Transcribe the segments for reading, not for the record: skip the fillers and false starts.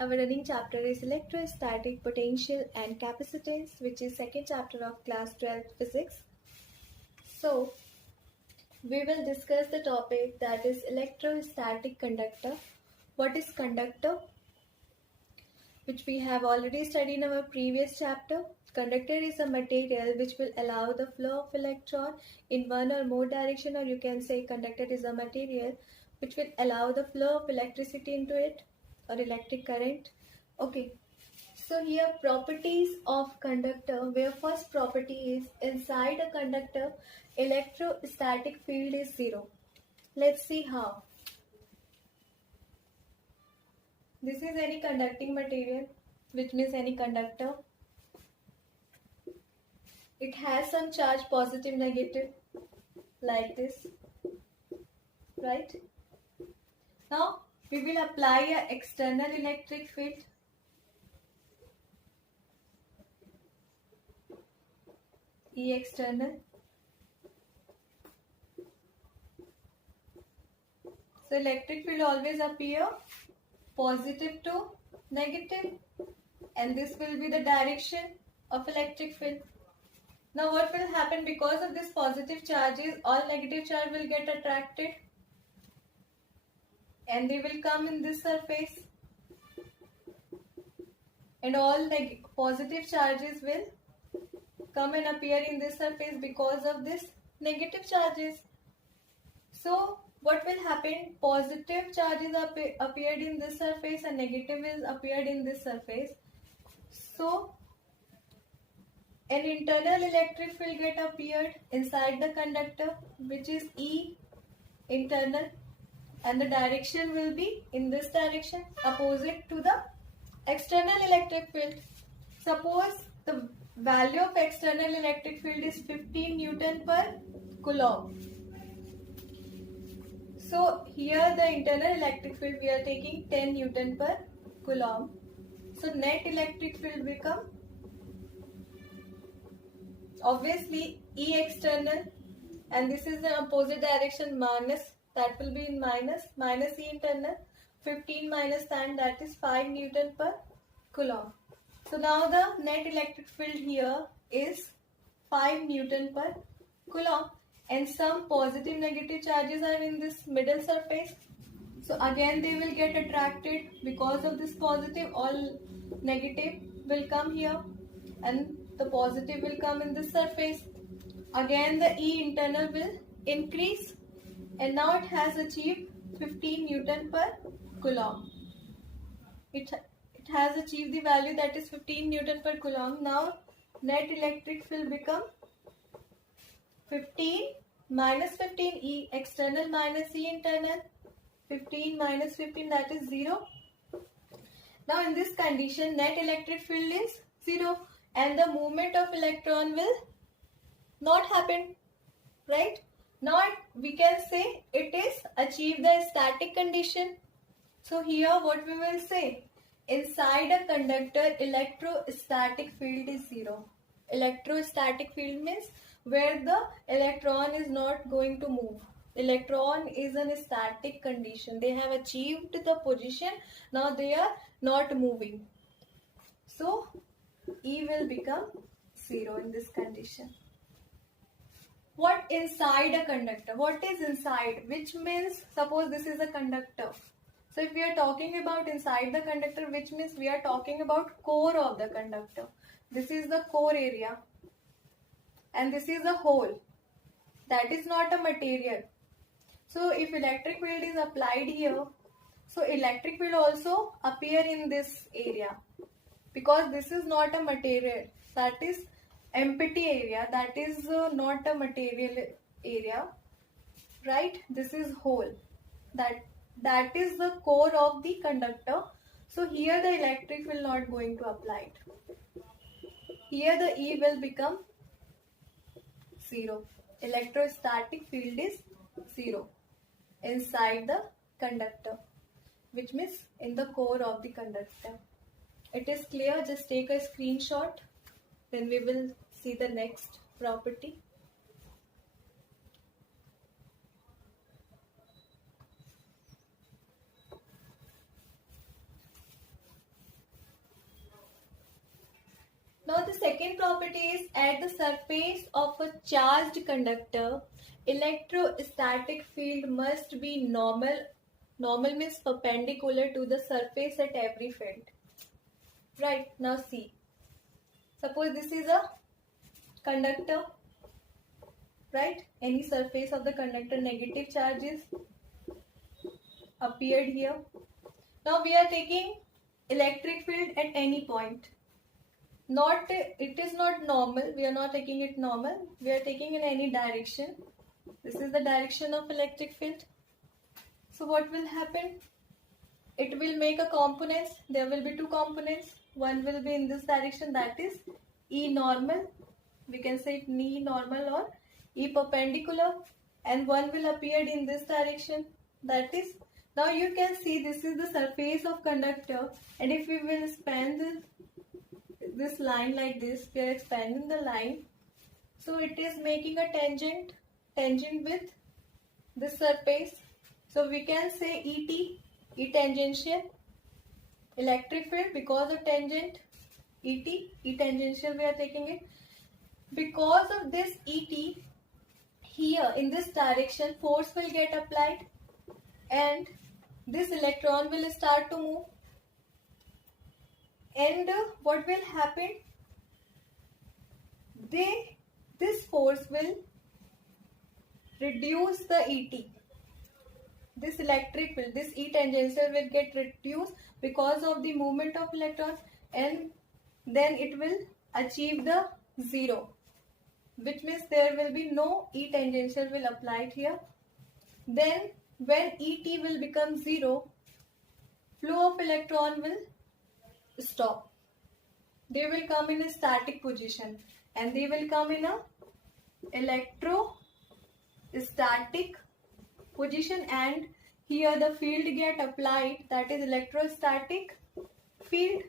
our running chapter is electrostatic potential and capacitance, which is second chapter of class 12 physics. So we will discuss the topic that is electrostatic conductor. What is conductor? Which we have already studied in our previous chapter. Conductor is a material which will allow the flow of electron in one or more direction, or you can say conductor is a material which will allow the flow of electricity into it or electric current. Okay, so here properties of conductor, where first property is inside a conductor electrostatic field is zero. Let's see how. This is any conducting material, which means any conductor. It has some charge, positive, negative, like this, right? Now we will apply an external electric field. E external. So electric field always appear positive to negative, and this will be the direction of electric field. Now what will happen? Because of this positive charges, all negative charge will get attracted and they will come in this surface, and all positive charges will come and appear in this surface because of this negative charges. So what will happen? Positive charges appeared in this surface and negative is appeared in this surface. So an internal electric field get appeared inside the conductor, which is E internal, and the direction will be in this direction, opposite to the external electric field. Suppose the value of external electric field is 15 Newton per Coulomb. So here the internal electric field we are taking 10 Newton per Coulomb. So net electric field become obviously E external, and this is the opposite direction, minus, that will be in minus E internal, 15 minus 10, that is 5 Newton per Coulomb. So now the net electric field here is 5 Newton per Coulomb, and some positive negative charges are in this middle surface. So again they will get attracted because of this positive, all negative will come here and the positive will come in this surface. Again the E internal will increase, and now it has achieved 15 Newton per Coulomb. It has achieved the value that is 15 Newton per Coulomb. Now net electric field become 15 minus 15, E external minus E internal, 15 minus 15, that is 0. Now in this condition net electric field is 0 and the movement of electron will not happen, right? Now we can say it is achieved the static condition. So here what we will say, inside a conductor electrostatic field is 0. Electrostatic field means where the electron is not going to move. Electron is in a static condition. They have achieved the position. Now they are not moving. So E will become 0 in this condition. What inside a conductor? What is inside? Which means, suppose this is a conductor. So if we are talking about inside the conductor, which means we are talking about core of the conductor. This is the core area and this is a hole. That is not a material. So if electric field is applied here, so electric field also appear in this area, because this is not a material, that is empty area, that is not a material area, right? This is hole, that is the core of the conductor. So here the electric will not going to apply it. Here the E will become 0. Electrostatic field is 0 inside the conductor, which means in the core of the conductor. It is clear? Just take a screenshot, then we will see the next property. second property is at the surface of a charged conductor, electrostatic field must be normal. Normal means perpendicular to the surface at every field. Right, now see. Suppose this is a conductor, right? Any surface of the conductor, negative charges appeared here. Now we are taking electric field at any point. It is not normal. We are not taking it normal. We are taking in any direction. This is the direction of electric field. So what will happen? It will make a components. There will be two components. One will be in this direction, that is E normal. We can say it E normal or E perpendicular, and one will appear in this direction, that is, now you can see this is the surface of conductor, and if we will span this line like this, we are expanding the line, so it is making a tangent with this surface. So we can say ET, E tangential, electric field because of tangent, ET, E tangential we are taking it. Because of this ET, here in this direction force will get applied and this electron will start to move. And what will happen? This force will reduce the ET. This electric field, this E tangential will get reduced because of the movement of electrons, and then it will achieve the zero, which means there will be no E tangential will applied here. Then when ET will become zero, flow of electron will stop. They will come in a static position and they will come in a electrostatic position, and here the field get applied, that is electrostatic field.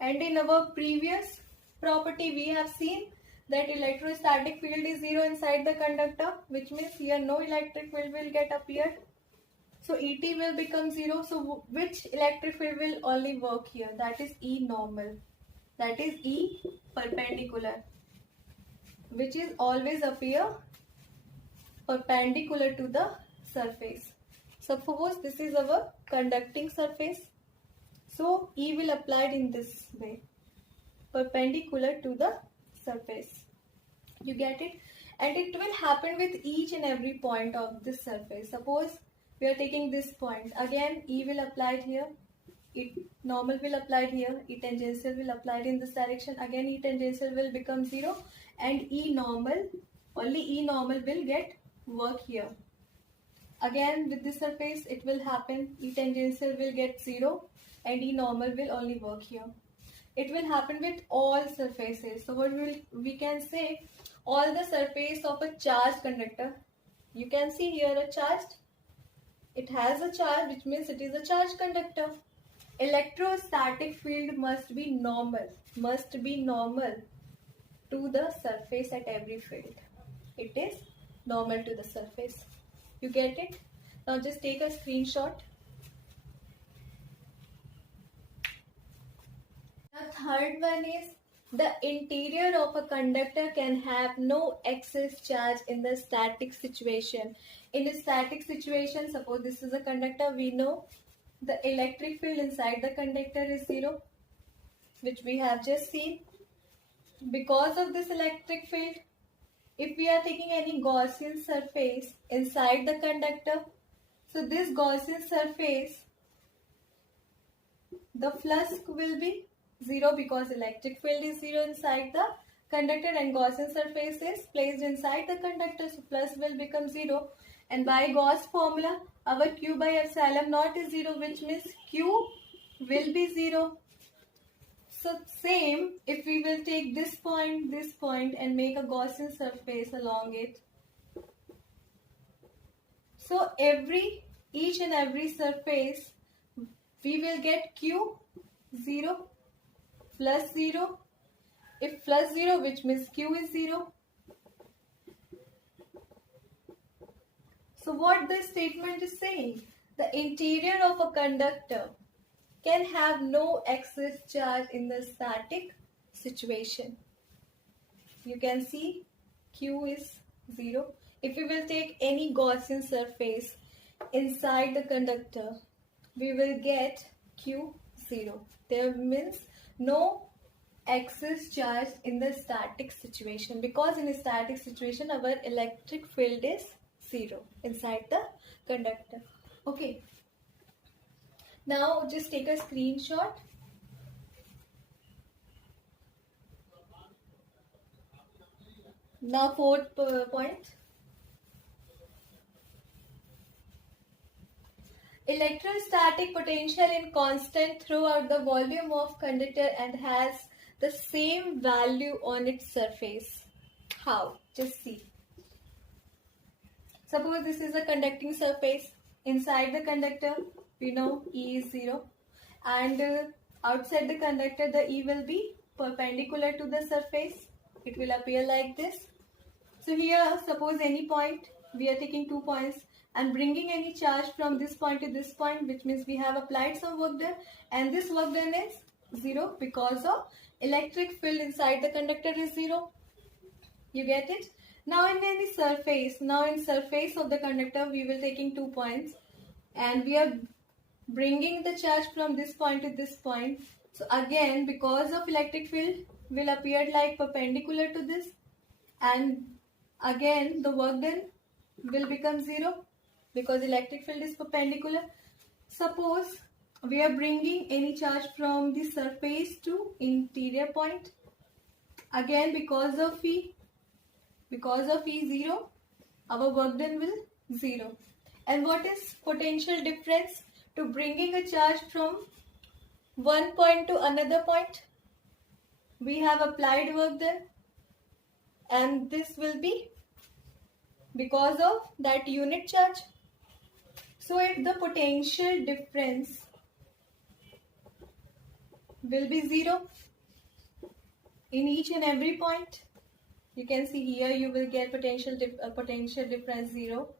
And in our previous property we have seen that electrostatic field is zero inside the conductor, which means here no electric field will get appeared. So ET will become zero. So which electric field will only work here? That is E normal. That is E perpendicular, which is always appear perpendicular to the surface. Suppose this is our conducting surface. So E will applied in this way, perpendicular to the surface. You get it? And it will happen with each and every point of this surface. Suppose we are taking this point. Again E will applied here. E normal will applied here. E tangential will applied in this direction. Again E tangential will become zero, and E normal, only E normal will get work here. Again with this surface it will happen. E tangential will get zero and E normal will only work here. It will happen with all surfaces. So what we can say, all the surface of a charged conductor. You can see here a charged. It has a charge, which means it is a charged conductor. Electrostatic field must be normal to the surface at every field. It is normal to the surface. You get it? Now just take a screenshot. The third one is the interior of a conductor can have no excess charge in the static situation. In a static situation, suppose this is a conductor, we know the electric field inside the conductor is zero, which we have just seen. Because of this electric field, if we are taking any Gaussian surface inside the conductor, so this Gaussian surface, the flux will be zero because electric field is zero inside the conductor and Gaussian surface is placed inside the conductor, so plus will become zero. And by Gauss formula, our Q by epsilon naught is zero, which means Q will be zero. So same, if we will take this point and make a Gaussian surface along it. So each and every surface, we will get Q 0 plus 0. If plus 0, which means Q is 0. So what this statement is saying, the interior of a conductor can have no excess charge in the static situation. you can see Q is 0. If we will take any Gaussian surface inside the conductor, we will get Q 0. There means no excess charge in the static situation, because in a static situation our electric field is 0 inside the conductor. Okay, now just take a screenshot. Now fourth point. Electrostatic potential in constant throughout the volume of conductor and has the same value on its surface. How? Just see. Suppose this is a conducting surface. Inside the conductor, we know E is 0. And outside the conductor, the E will be perpendicular to the surface. It will appear like this. So here, suppose any point, we are taking 2 points and bringing any charge from this point to this point, which means we have applied some work there, and this work done is 0 because of electric field inside the conductor is 0. You get it? Now in any surface, in surface of the conductor, we will taking 2 points and we are bringing the charge from this point to this point. So again, because of electric field will appear like perpendicular to this, and again the work done will become 0 because electric field is perpendicular. Suppose we are bringing any charge from the surface to interior point. Again, because of E 0, our work done will 0. And what is potential difference to bringing a charge from one point to another point? We have applied work there, and this will be because of that unit charge. So if the potential difference will be 0 in each and every point, you can see here you will get potential difference 0.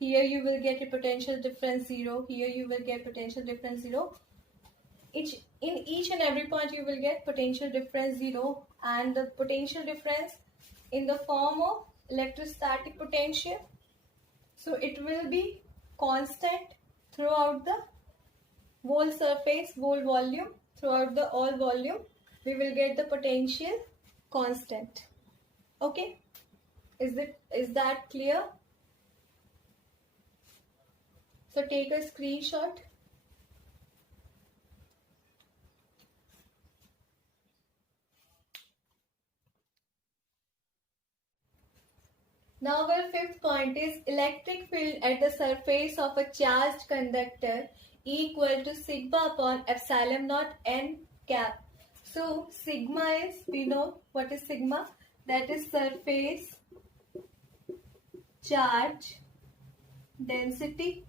Here you will get a potential difference 0. Here you will get potential difference 0. In each and every point you will get potential difference 0, and the potential difference in the form of electrostatic potential. So it will be constant throughout the whole surface, whole volume, throughout the all volume. We will get the potential constant. Okay, is that clear? So take a screenshot. Now our fifth point is electric field at the surface of a charged conductor equal to sigma upon epsilon naught n cap. So sigma is, we know what is sigma, that is surface charge density,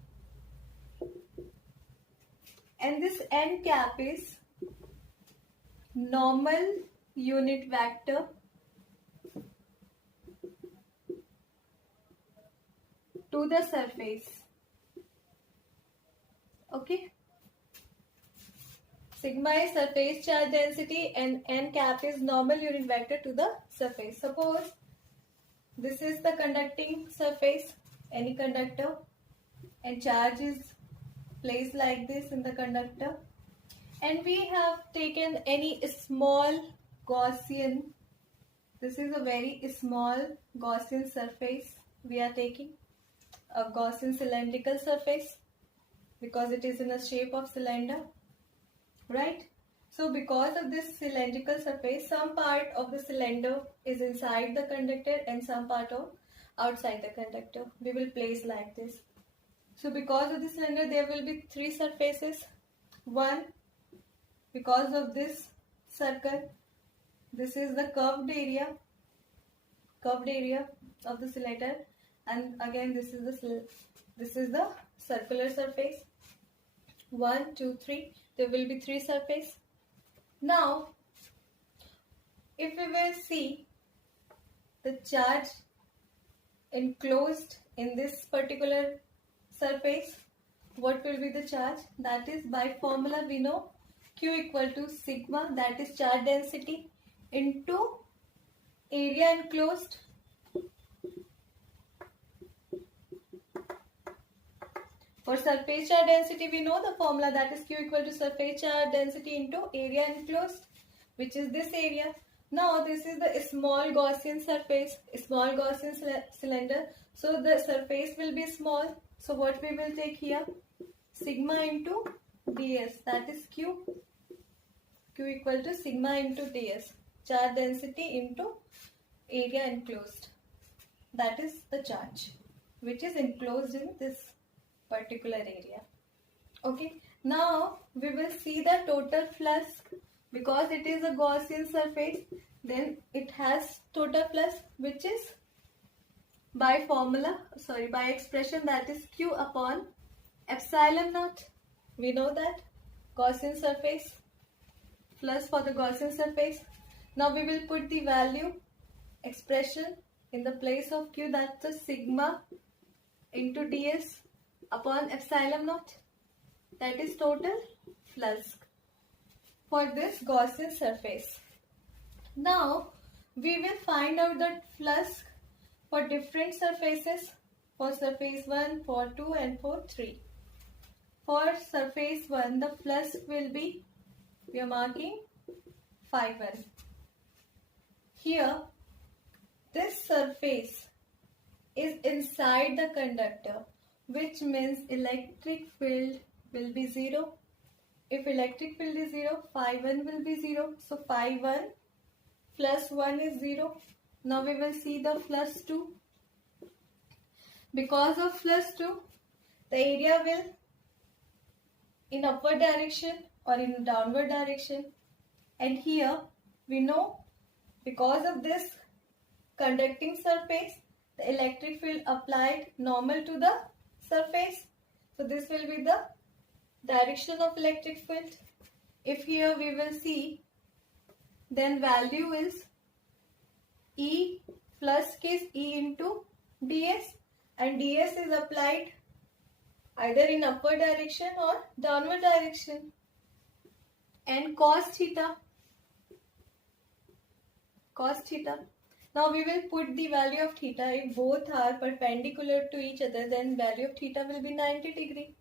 and this n cap is normal unit vector to the surface. Okay, sigma is surface charge density and n cap is normal unit vector to the surface. Suppose this is the conducting surface, any conductor, and charge is placed like this in the conductor, and we have taken any small Gaussian, this is a very small Gaussian surface, we are taking a Gaussian cylindrical surface because it is in the shape of cylinder, right? So because of this cylindrical surface, some part of the cylinder is inside the conductor and some part of outside the conductor. We will place like this. So because of the cylinder there will be 3 surfaces. One, because of this circle, this is the curved area of the cylinder, and again this is the circular surface. 1, 2, 3, there will be 3 surface. Now if we will see the charge enclosed in this particular surface, what will be the charge? That is, by formula we know Q equal to sigma, that is charge density, into area enclosed. For surface charge density, we know the formula, that is Q equal to surface charge density into area enclosed, which is this area. Now this is the small Gaussian surface, small Gaussian cylinder. So the surface will be small. So what we will take here? Sigma into ds, that is Q. Q equal to sigma into ds, charge density into area enclosed. That is the charge which is enclosed in this particular area. Okay, now we will see the total flux. Because it is a Gaussian surface, then it has total flux, which is by expression, that is Q upon epsilon naught. We know that Gaussian surface, flux for the Gaussian surface. Now we will put the value expression in the place of Q, that's the sigma into ds upon epsilon naught, that is total flux for this Gaussian surface. Now we will find out the flux for different surfaces, for surface 1, for 2 and for 3. For surface 1, the flux will be, we are marking phi 1. Here this surface is inside the conductor, which means electric field will be 0. If electric field is 0, phi 1 will be 0. So phi 1 plus 1 is 0. Now we will see the flux 2. Because of flux 2, the area will in upward direction or in downward direction. And here we know, because of this conducting surface, the electric field applied normal to the surface. So this will be the direction of electric field. If here we will see, then value is E, flux is E into ds, and ds is applied either in upward direction or downward direction. And cos theta. Now we will put the value of theta. If both are perpendicular to each other, then value of theta will be 90 degree.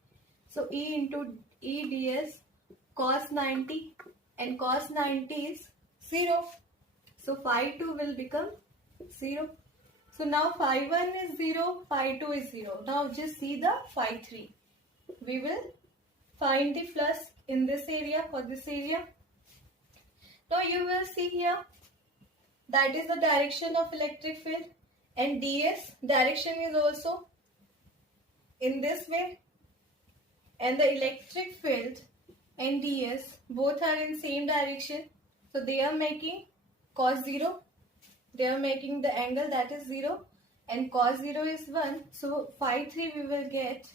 So E into E ds cos 90, and cos 90 is 0. So phi 2 will become 0. So now phi 1 is 0, phi 2 is 0. Now just see the phi 3. We will find the flux in this area, or this area. Now you will see here, that is the direction of electric field, and ds direction is also in this way, and the electric field and ds both are in same direction. So they are making cos 0. They are making the angle, that is 0, and cos 0 is 1. So phi 3 we will get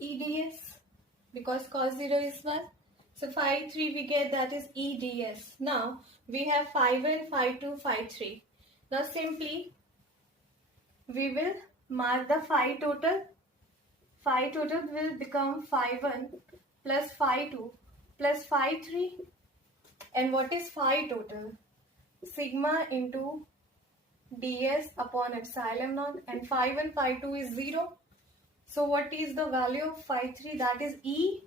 EDS, because cos 0 is 1. So phi 3 we get, that is EDS. Now we have phi 1, phi 2, phi 3. Now simply we will mark the phi total. Phi total will become phi 1 plus phi 2 plus phi 3. And what is phi total? Sigma into ds upon epsilon naught, and phi 1, phi 2 is 0. So what is the value of phi 3? That is E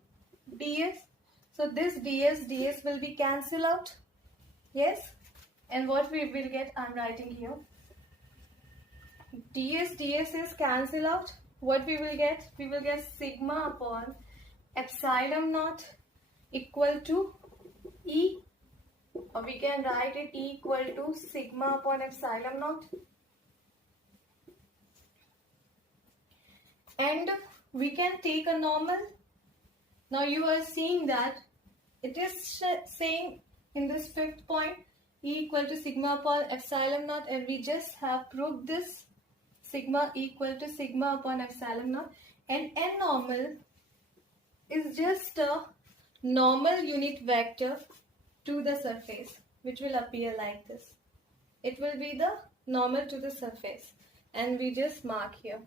ds. So this ds will be cancelled out. Yes. And what we will get, I am writing here. ds is cancelled out. What we will get? We will get sigma upon epsilon naught equal to E, or we can write it E equal to sigma upon epsilon naught. And we can take a normal. Now you are seeing that it is saying in this fifth point E equal to sigma upon epsilon naught, and we just have proved this, sigma equal to sigma upon epsilon naught. And n normal is just a normal unit vector to the surface, which will appear like this. It will be the normal to the surface, and we just mark here,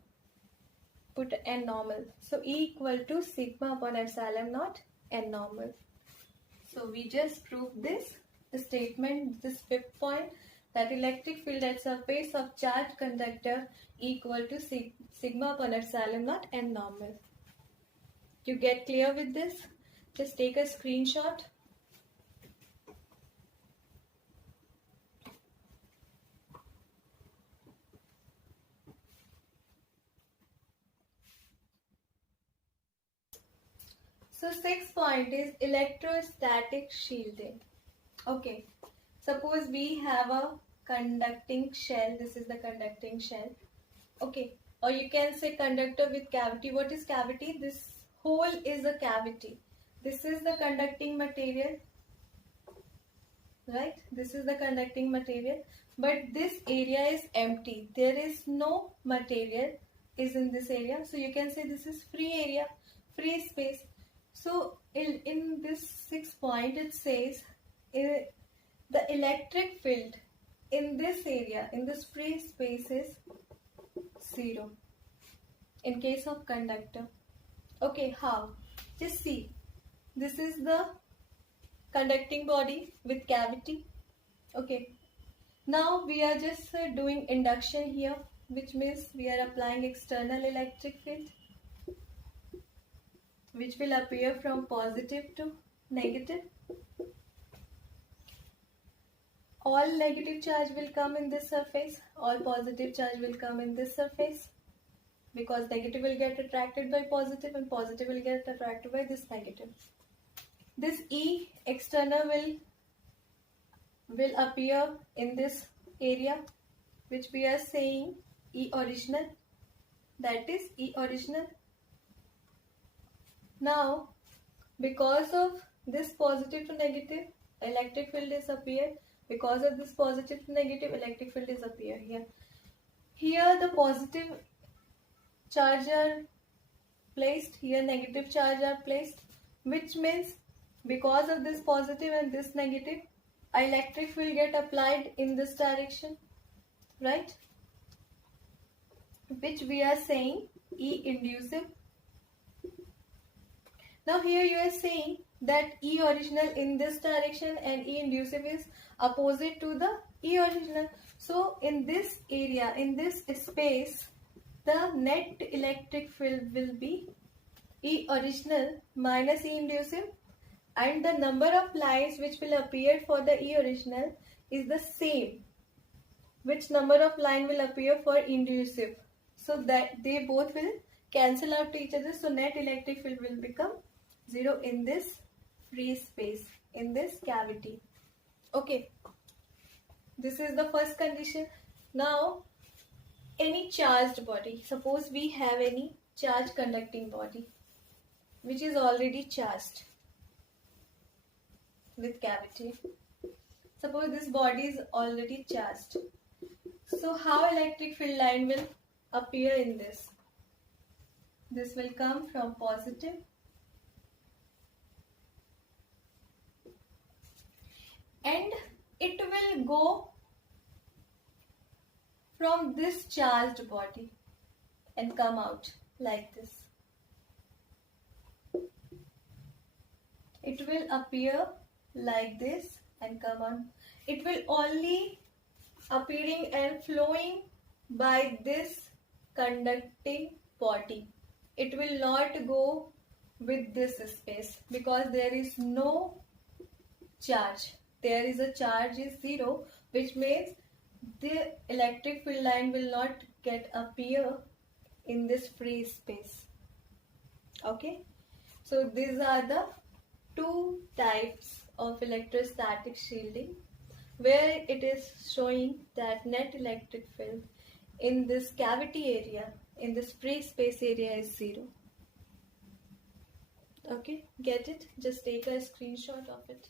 put n normal. So E equal to sigma upon epsilon naught n normal. So we just proved this statement, this fifth point, that electric field at surface of charged conductor equal to sigma upon epsilon naught and normal. You get clear with this? Just take a screenshot. So sixth point is electrostatic shielding. Okay, suppose we have a conducting shell. This is the conducting shell. Okay, or you can say conductor with cavity. What is cavity? This hole is a cavity. This is the conducting material, right? This is the conducting material, but this area is empty. There is no material is in this area. So you can say this is free area, free space. So in this 6th point, it says the electric field in this area, in this free space, is 0 in case of conductor. Okay, how? Just see. This is the conducting body with cavity. Okay. Now we are just doing induction here, which means we are applying external electric field, which will appear from positive to negative. All negative charge will come in this surface, all positive charge will come in this surface, because negative will get attracted by positive and positive will get attracted by this negative. This E external will appear in this area, which we are saying E original, that is E original. Now, because of this positive to negative, electric field is appeared. Because of this positive to negative, electric field is appear here. Here the positive charge are placed, here negative charge are placed, which means because of this positive and this negative, electric will get applied in this direction, right? Which we are saying E inducive. Now here you are saying that E original in this direction and E inducive is opposite to the E original. So in this area, in this space, the net electric field will be E original minus E inducive, and the number of lines which will appear for the E original is the same which number of line will appear for inducive, so that they both will cancel out to each other. So net electric field will become 0 in this free space, in this cavity. Okay, this is the first condition. Now, any charged body, suppose we have any charge conducting body which is already charged with cavity. Suppose this body is already charged. So how electric field line will appear in this? This will come from positive and it will go from this charged body and come out like this. It will appear like this and come on. It will only appearing and flowing by this conducting body. It will not go with this space because there is no charge. There is a charge is 0, which means the electric field line will not get appear in this free space. Okay, so these are the two types of electrostatic shielding, where it is showing that net electric field in this cavity area, in this free space area, is 0. Okay, get it? Just take a screenshot of it.